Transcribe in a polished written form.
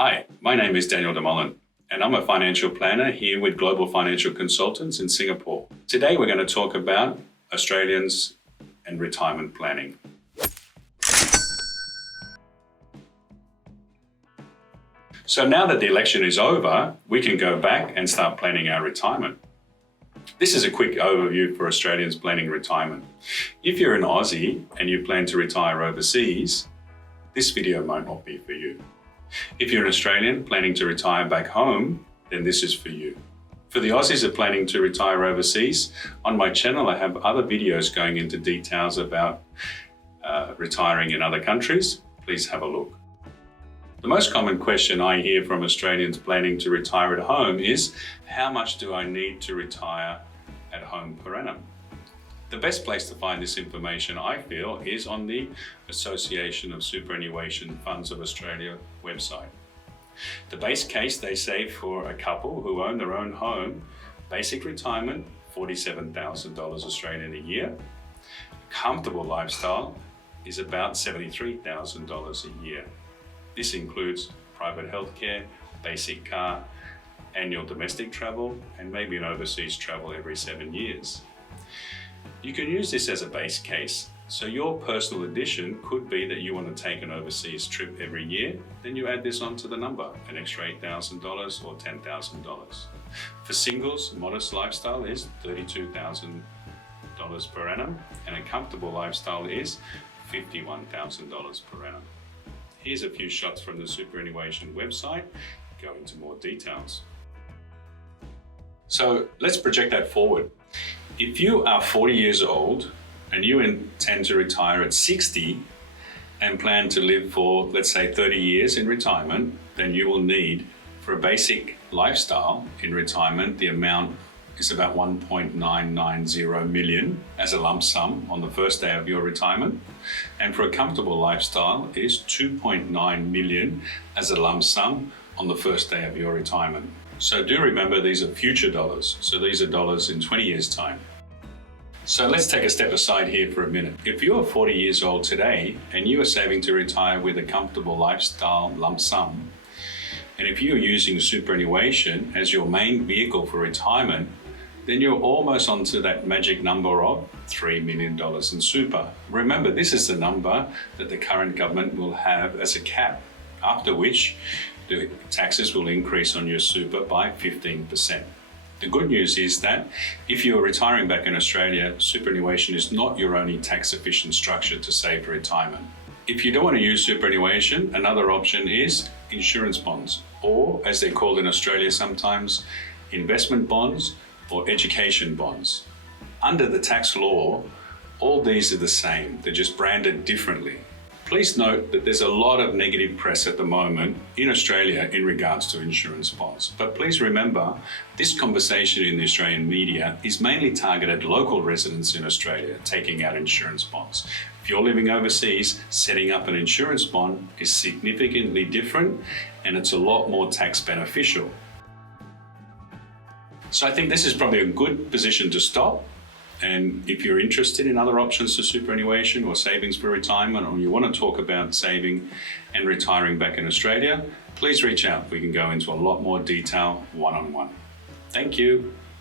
Hi, my name is Daniel DeMollen, and I'm a financial planner here with Global Financial Consultants in Singapore. Today we're going to talk about Australians and retirement planning. So now that the election is over, we can go back and start planning our retirement. This is a quick overview for Australians planning retirement. If you're an Aussie and you plan to retire overseas, this video might not be for you. If you're an Australian planning to retire back home, then this is for you. For the Aussies that are planning to retire overseas, on my channel I have other videos going into details about retiring in other countries. Please have a look. The most common question I hear from Australians planning to retire at home is, how much do I need to retire at home per annum? The best place to find this information, I feel, is on the Association of Superannuation Funds of Australia website. The base case, they say, for a couple who own their own home, basic retirement, $47,000 Australian a year. Comfortable lifestyle is about $73,000 a year. This includes private healthcare, basic car, annual domestic travel, and maybe an overseas travel every 7 years. You can use this as a base case. So your personal addition could be that you want to take an overseas trip every year, then you add this onto the number, an extra $8,000 or $10,000. For singles, modest lifestyle is $32,000 per annum, and a comfortable lifestyle is $51,000 per annum. Here's a few shots from the Superannuation website, go into more details. So let's project that forward. If you are 40 years old and you intend to retire at 60 and plan to live for, let's say, 30 years in retirement, then you will need, for a basic lifestyle in retirement, the amount is about 1.990 million as a lump sum on the first day of your retirement. And for a comfortable lifestyle is 2.9 million as a lump sum on the first day of your retirement. So do remember, these are future dollars. So these are dollars in 20 years' time. So let's take a step aside here for a minute. If you're 40 years old today and you are saving to retire with a comfortable lifestyle lump sum, and if you're using superannuation as your main vehicle for retirement, then you're almost onto that magic number of $3 million in super. Remember, this is the number that the current government will have as a cap, after which the taxes will increase on your super by 15%. The good news is that if you're retiring back in Australia, superannuation is not your only tax-efficient structure to save for retirement. If you don't want to use superannuation, another option is insurance bonds, or as they're called in Australia sometimes, investment bonds or education bonds. Under the tax law, all these are the same, they're just branded differently. Please note that there's a lot of negative press at the moment in Australia in regards to insurance bonds. But please remember, this conversation in the Australian media is mainly targeted local residents in Australia taking out insurance bonds. If you're living overseas, setting up an insurance bond is significantly different, and it's a lot more tax beneficial. So I think this is probably a good position to stop. And if you're interested in other options for superannuation or savings for retirement, or you want to talk about saving and retiring back in Australia, please reach out. We can go into a lot more detail one-on-one. Thank you.